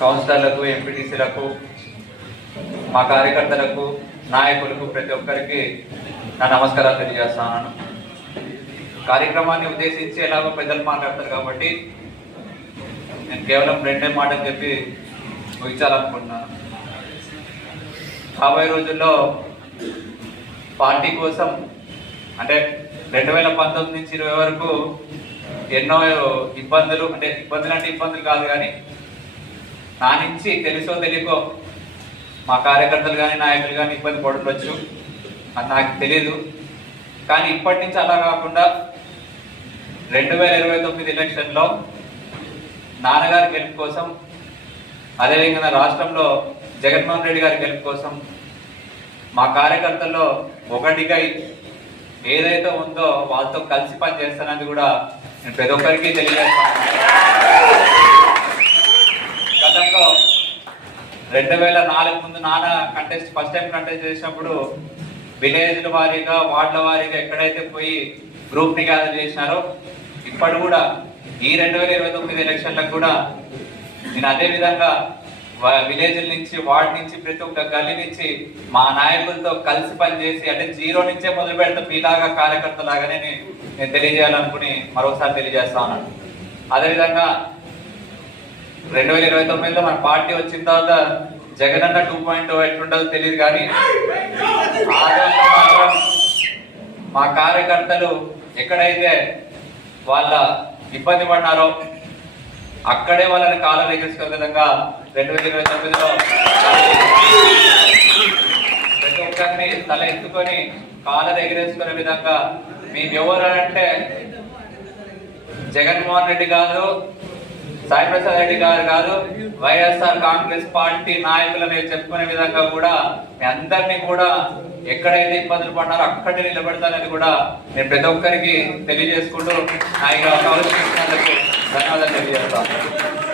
కౌన్సిలర్లకు, ఎంపీటీసీలకు, మా కార్యకర్తలకు, నాయకులకు ప్రతి ఒక్కరికి నా నమస్కారాలు తెలియజేస్తున్నాను. కార్యక్రమాన్ని ఉద్దేశించి ఎలాగో పెద్దలు మాట్లాడతారు కాబట్టి నేను కేవలం రెండే మాటలు చెప్పి ముగించాలనుకుంటున్నాను. రాబోయే రోజుల్లో పార్టీ కోసం అంటే 2019 నుంచి 2020 వరకు ఎన్నో ఇబ్బందులు అంటే ఇబ్బందులు కాదు కానీ నా నుంచి తెలుసో తెలియకో మా కార్యకర్తలు కానీ నాయకులు కానీ ఇబ్బంది పడవచ్చు, అది నాకు తెలీదు. కానీ ఇప్పటి నుంచి అలా కాకుండా 2029 ఎలక్షన్లో నాన్నగారి గెలుపు కోసం, అదేవిధంగా రాష్ట్రంలో జగన్మోహన్ రెడ్డి గారి గెలుపు కోసం మా కార్యకర్తల్లో ఒకటిగా ఏదైతే ఉందో వాళ్ళతో కలిసి పనిచేస్తానని కూడా నేను ప్రతి ఒక్కరికి తెలియజేస్తాను. గతంలో 2004 ముందు నాన్న ఫస్ట్ టైం కంటెస్ట్ చేసినప్పుడు విలేజ్ల వారీగా, వార్డుల వారీగా ఎక్కడైతే పోయి గ్రూప్ ని గ్యాదర్ చేసినారో ఇప్పుడు కూడా ఈ 2029 ఎలక్షన్లకు కూడా నేను అదే విధంగా విలేజ్ల నుంచి, వార్డు నుంచి, ప్రతి ఒక్క గల్లీ నుంచి మా నాయకులతో కలిసి పనిచేసి అంటే జీరో నుంచే మొదలు పెడతాం మీలాగా కార్యకర్త లాగానే నేను తెలియజేయాలనుకుని మరొకసారి తెలియజేస్తా ఉన్నాను. అదేవిధంగా 2029లో మన పార్టీ వచ్చిన తర్వాత జగనన్న 2.0 ఎట్లుంటుందో తెలియదు కానీ మాత్రం మా కార్యకర్తలు ఎక్కడైతే వాళ్ళ ఇబ్బంది పడినారో అక్కడే వాళ్ళని కాలం ఎగరేసుకునే విధంగా 2029లో ప్రతి ఒక్కరిని తల ఎత్తుకొని కాలం ఎగరేసుకునే విధంగా మేము ఎవరు అంటే జగన్మోహన్ రెడ్డి గారు, సాయి ప్రసాద్ రెడ్డి గారు కాదు, వైఎస్ఆర్ కాంగ్రెస్ పార్టీ నాయకులని చెప్పుకునే విధంగా కూడా మీ అందరినీ కూడా ఎక్కడైతే ఇబ్బందులు పడ్డారో అక్కడే నిలబెడతానని కూడా నేను ప్రతి ఒక్కరికి తెలియజేసుకుంటూ ఆయన అవకాశం ఇచ్చినందుకు ధన్యవాదాలు తెలియజేస్తాను.